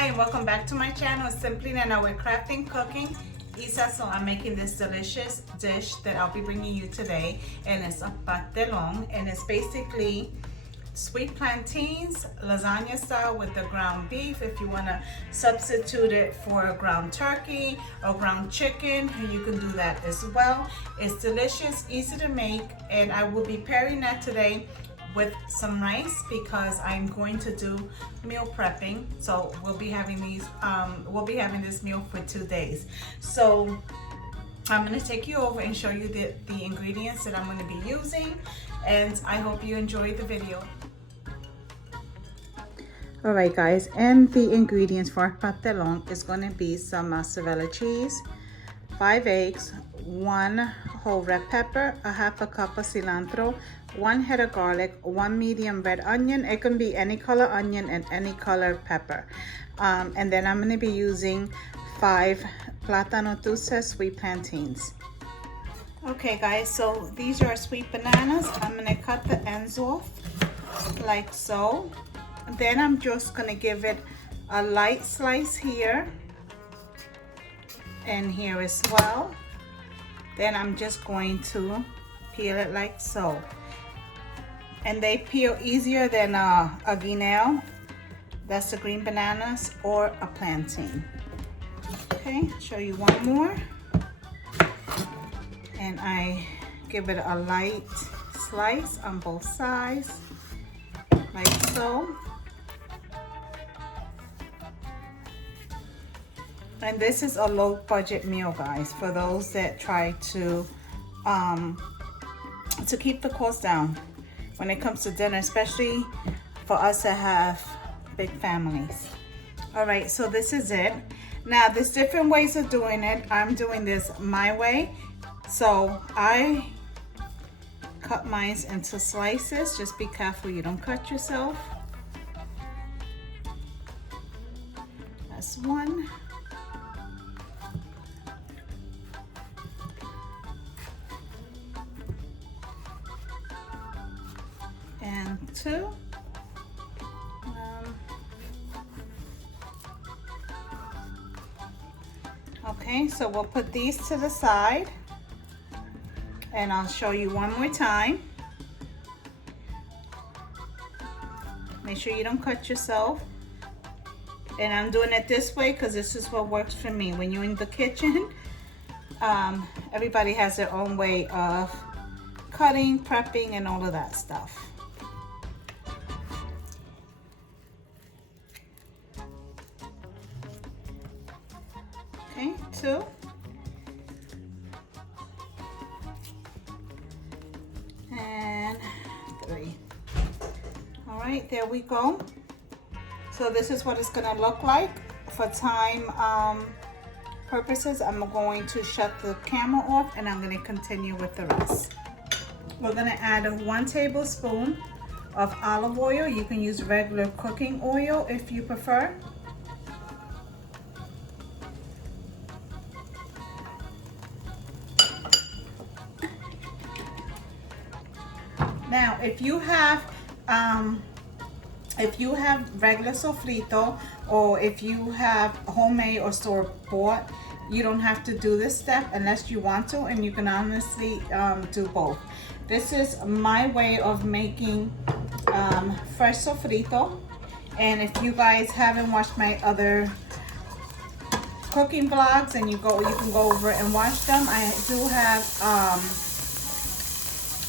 Hi and welcome back to my channel. It's Simply Nena with Crafting, Cooking, Sazon. I'm making this delicious dish that I'll be bringing you today, and it's a pastelon, and it's basically sweet plantains, lasagna style with the ground beef. If you want to substitute it for a ground turkey or ground chicken, you can do that as well. It's delicious, easy to make, and I will be pairing that today with some rice because I'm going to do meal prepping. So we'll be having this meal for 2 days. So I'm going to take you over and show you the ingredients that I'm going to be using, and I hope you enjoy the video. Alright guys, and the ingredients for pastelon is going to be some mozzarella cheese, 5 eggs, 1 whole red pepper, a half a cup of cilantro, 1 head of garlic, 1 medium red onion. It can be any color onion and any color pepper. And then I'm going to be using 5 Platanos Dulce sweet plantains. Okay guys, so these are sweet bananas. I'm going to cut the ends off like so. Then I'm just going to give it a light slice here and here as well. Then I'm just going to peel it like so. And they peel easier than a guineo. That's the green bananas, or a plantain. Okay, show you one more. And I give it a light slice on both sides, like so. And this is a low budget meal, guys, for those that try to keep the cost down when it comes to dinner, especially for us that have big families. All right, so this is it. Now, there's different ways of doing it. I'm doing this my way. So I cut mine into slices. Just be careful you don't cut yourself. That's one. And 2. Okay, so we'll put these to the side, and I'll show you one more time. Make sure you don't cut yourself. And I'm doing it this way because this is what works for me. When you're in the kitchen, everybody has their own way of cutting, prepping, and all of that stuff. Okay, 2. And 3. All right, there we go. So this is what it's gonna look like. For time purposes, I'm going to shut the camera off and I'm gonna continue with the rest. We're gonna add 1 tablespoon of olive oil. You can use regular cooking oil if you prefer. Now, if you have regular sofrito, or if you have homemade or store-bought, you don't have to do this step unless you want to, and you can honestly do both. This is my way of making fresh sofrito, and if you guys haven't watched my other cooking vlogs, and you can go over and watch them. I do have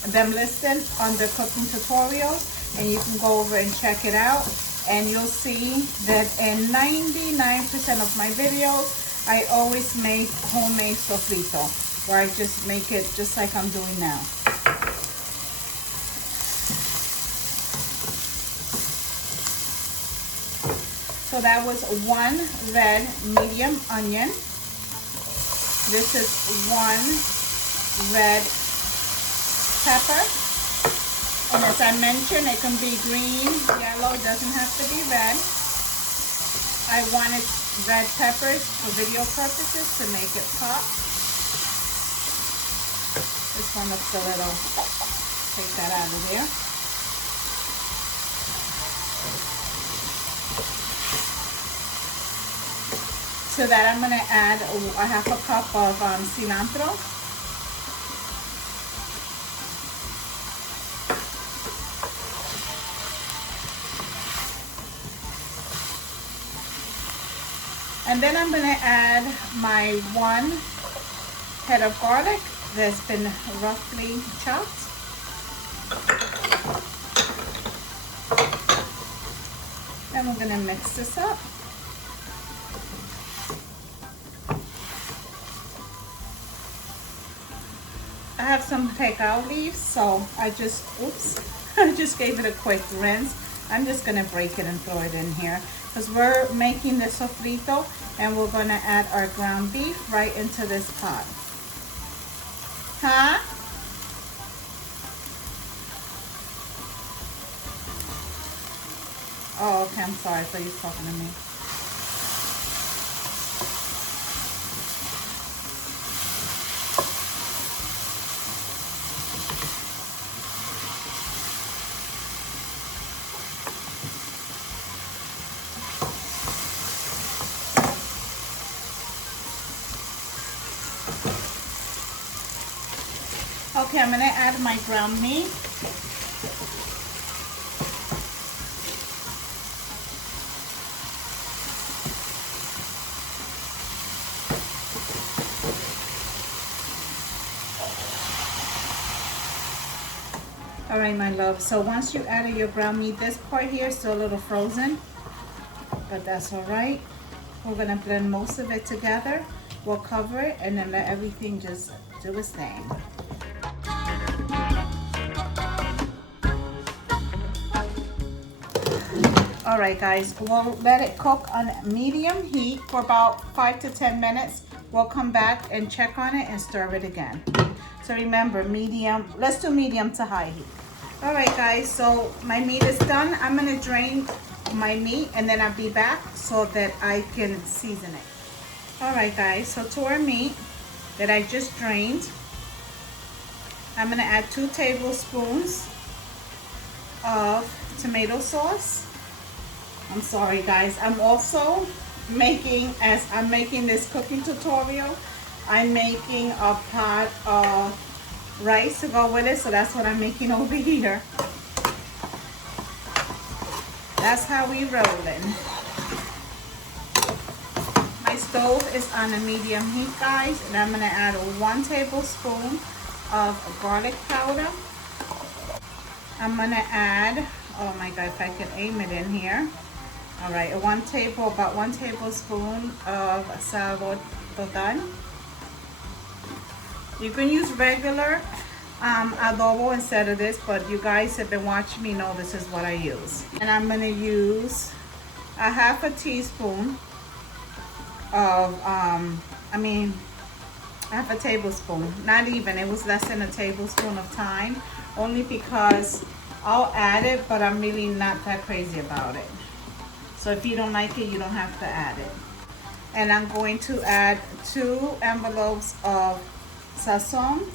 them listed under cooking tutorials, and you can go over and check it out, and you'll see that in 99% of my videos I always make homemade sofrito, where I just make it just like I'm doing now. So that was 1 red medium onion. This is 1 red pepper, and as I mentioned, it can be green, yellow, doesn't have to be red. I wanted red peppers for video purposes to make it pop. This one looks a little, take that out of there. To that, I'm gonna add a half a cup of cilantro. And then I'm gonna add my 1 head of garlic that's been roughly chopped. And we're gonna mix this up. I have some cacao leaves, so I just, I just gave it a quick rinse. I'm just gonna break it and throw it in here because we're making the sofrito and we're gonna add our ground beef right into this pot. Huh? Oh, okay, I'm sorry, I thought you were talking to me. Okay, I'm gonna add my ground meat. All right, my love. So once you added your ground meat, this part here is still a little frozen, but that's all right. We're gonna blend most of it together. We'll cover it and then let everything just do its thing. All right, guys, we'll let it cook on medium heat for about 5 to 10 minutes. We'll come back and check on it and stir it again. So remember, medium, let's do medium to high heat. All right, guys, so my meat is done. I'm gonna drain my meat and then I'll be back so that I can season it. All right, guys, so to our meat that I just drained, I'm gonna add 2 tablespoons of tomato sauce. I'm sorry, guys. I'm also making, as I'm making this cooking tutorial, I'm making a pot of rice to go with it, so that's what I'm making over here. That's how we rolling. My stove is on a medium heat, guys, and I'm gonna add 1 tablespoon of garlic powder. I'm gonna add, oh my God, if I could aim it in here. All right, about 1 tablespoon of sazon total. You can use regular adobo instead of this, but you guys have been watching me know this is what I use. And I'm gonna use a half a teaspoon of, half a tablespoon, not even, it was less than a tablespoon of thyme, only because I'll add it, but I'm really not that crazy about it. So if you don't like it, you don't have to add it. And I'm going to add 2 envelopes of sazon.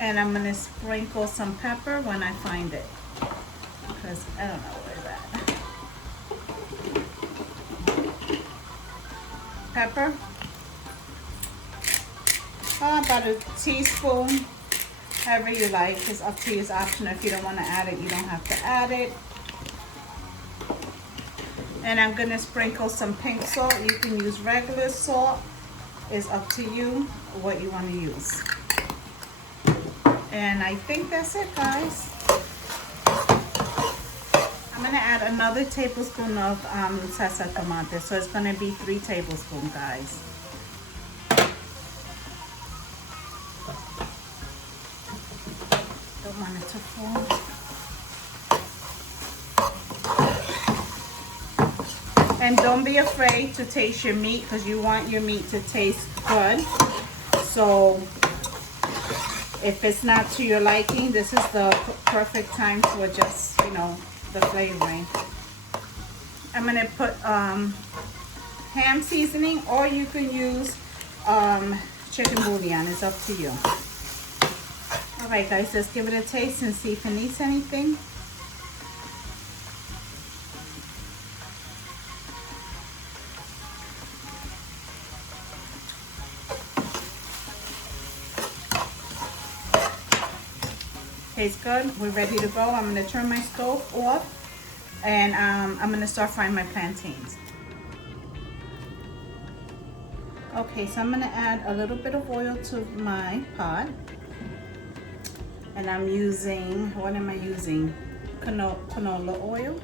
And I'm gonna sprinkle some pepper when I find it, because I don't know where that. Pepper. About a teaspoon. However you like, it's up to you, it's optional. If you don't want to add it, you don't have to add it. And I'm gonna sprinkle some pink salt. You can use regular salt. It's up to you what you want to use. And I think that's it, guys. I'm gonna add another tablespoon of salsa tomate, so it's gonna be 3 tablespoons, guys. Don't want it to fall. And don't be afraid to taste your meat, because you want your meat to taste good. So if it's not to your liking, this is the perfect time to adjust, you know, the flavoring. I'm gonna put ham seasoning, or you can use chicken bouillon. It's up to you. All right, guys, let's give it a taste and see if it needs anything. Tastes good. We're ready to go. I'm gonna turn my stove off, and I'm gonna start frying my plantains. Okay, so I'm gonna add a little bit of oil to my pot. And I'm using, what am I using? Canola oil.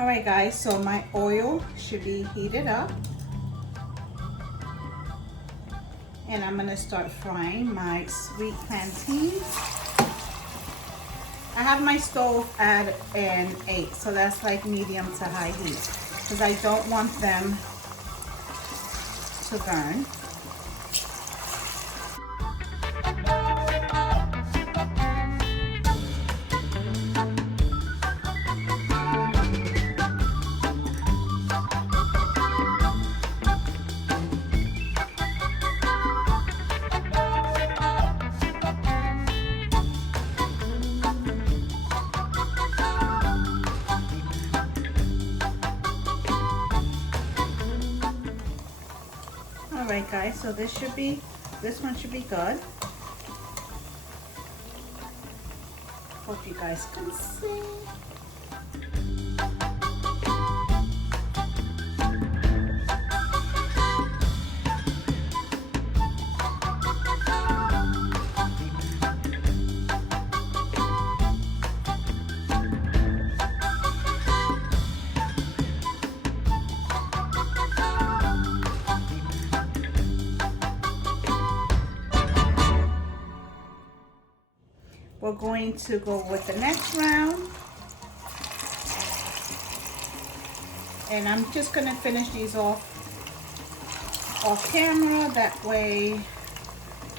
All right, guys, so my oil should be heated up. And I'm gonna start frying my sweet plantains. I have my stove at an 8, so that's like medium to high heat, because I don't want them to burn. Alright guys, so this one should be good. Hope you guys can see. We're going to go with the next round. And I'm just going to finish these off camera. That way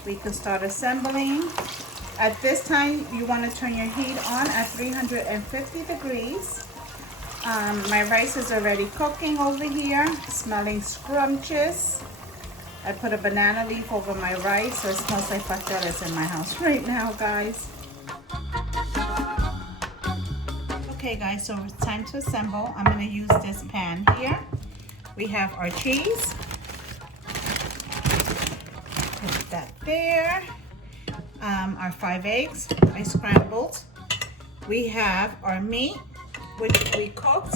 we can start assembling. At this time, you want to turn your heat on at 350 degrees. My rice is already cooking over here, smelling scrumptious. I put a banana leaf over my rice, so it smells like pasteles in my house right now, guys. Okay guys, so it's time to assemble. I'm going to use this pan here. We have our cheese. Put that there. Our 5 eggs, I scrambled. We have our meat, which we cooked.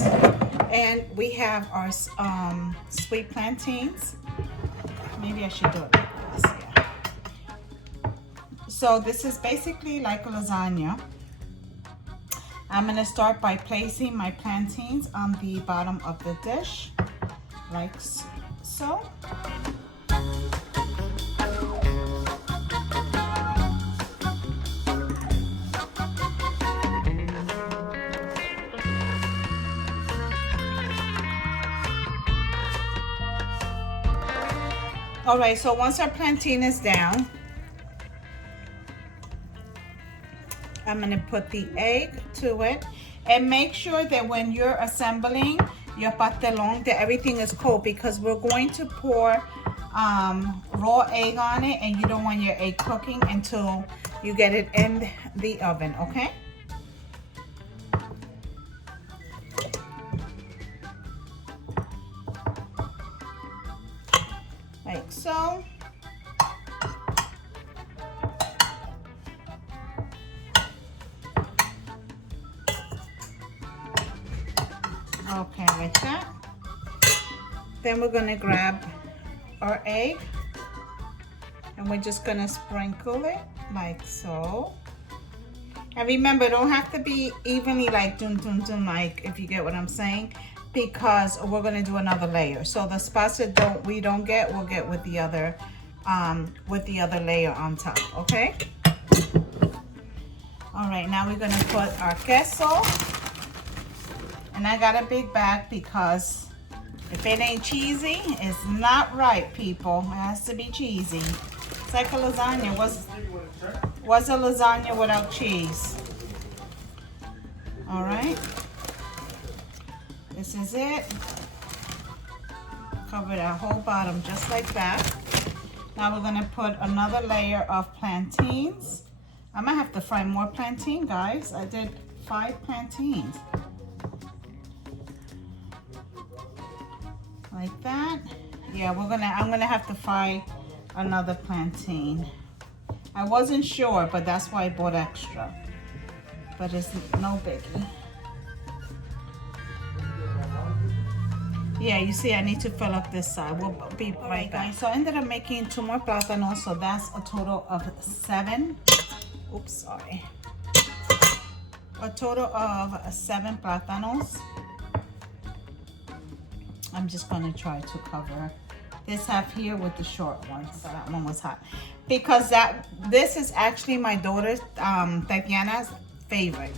And we have our sweet plantains. Maybe I should do it like this, yeah. So this is basically like a lasagna. I'm gonna start by placing my plantains on the bottom of the dish, like so. All right, so once our plantain is down, I'm gonna put the egg to it, and make sure that when you're assembling your pastelon that everything is cold, because we're going to pour raw egg on it, and you don't want your egg cooking until you get it in the oven, okay? Like so. Okay, like that. Then we're gonna grab our egg, and we're just gonna sprinkle it like so. And remember, it don't have to be evenly like dun dun dun, like, if you get what I'm saying, because we're gonna do another layer. So the spots that we don't get, we'll get with the other layer on top. Okay. All right, now we're gonna put our queso. And I got a big bag because if it ain't cheesy, it's not right, people. It has to be cheesy. It's like a lasagna. What's a lasagna without cheese? All right. This is it. Cover that whole bottom just like that. Now we're gonna put another layer of plantains. I might have to fry more plantain, guys. I did 5 plantains. Like that. Yeah, I'm gonna have to fry another plantain. I wasn't sure, but that's why I bought extra. but it's no biggie. Yeah, you see, I need to fill up this side. We'll be right back. So I ended up making 2 more platanos, so that's a total of 7. Oops, sorry. A total of 7 platanos. I'm just gonna try to cover this half here with the short one. So that one was hot. Because this is actually my daughter, Tatiana's favorite.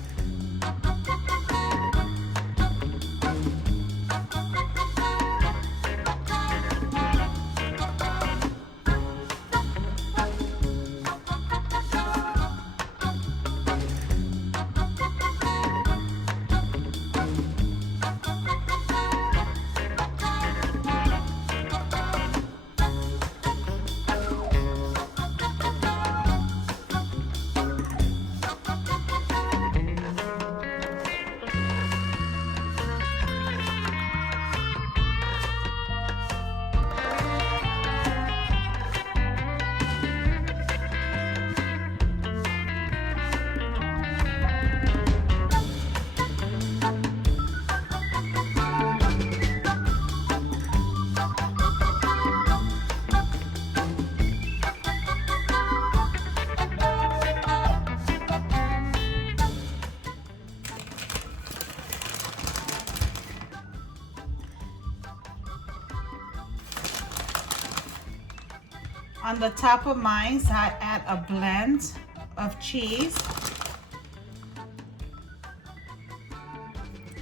On the top of mine, I add a blend of cheese,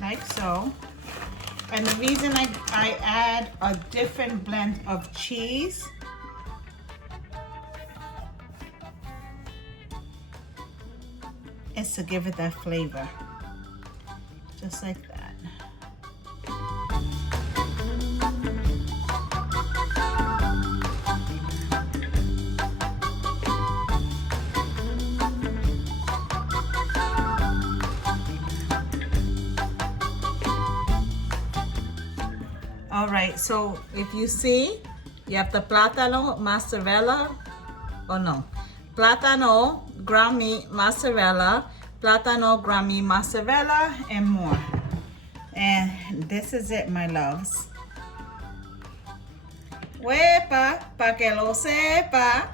like so. And the reason I add a different blend of cheese is to give it that flavor, just like that. All right, so if you see, you have the plátano mozzarella, plátano ground meat mozzarella, plátano ground meat mozzarella, and more. And this is it, my loves. Huepa, pa que lo sepa.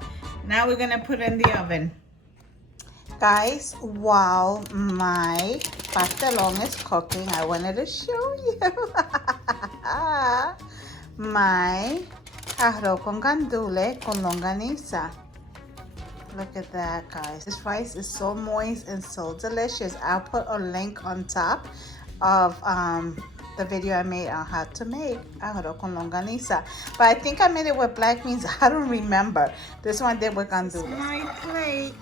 Now we're gonna put in the oven. Guys, while my pastelon is cooking, I wanted to show you my arroz con gandule con longaniza. Look at that, guys. This rice is so moist and so delicious. I'll put a link on top of the video I made on how to make arroz con longaniza. But I think I made it with black beans. I don't remember. This one did with gandule. This is my plate.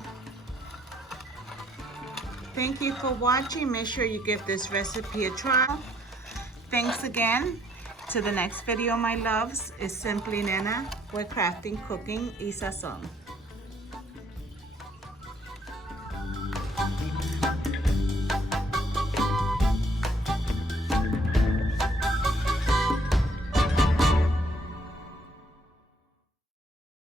Thank you for watching. Make sure you give this recipe a try. Thanks again. To the next video, my loves, is simply Nena with crafting, cooking, y sazon.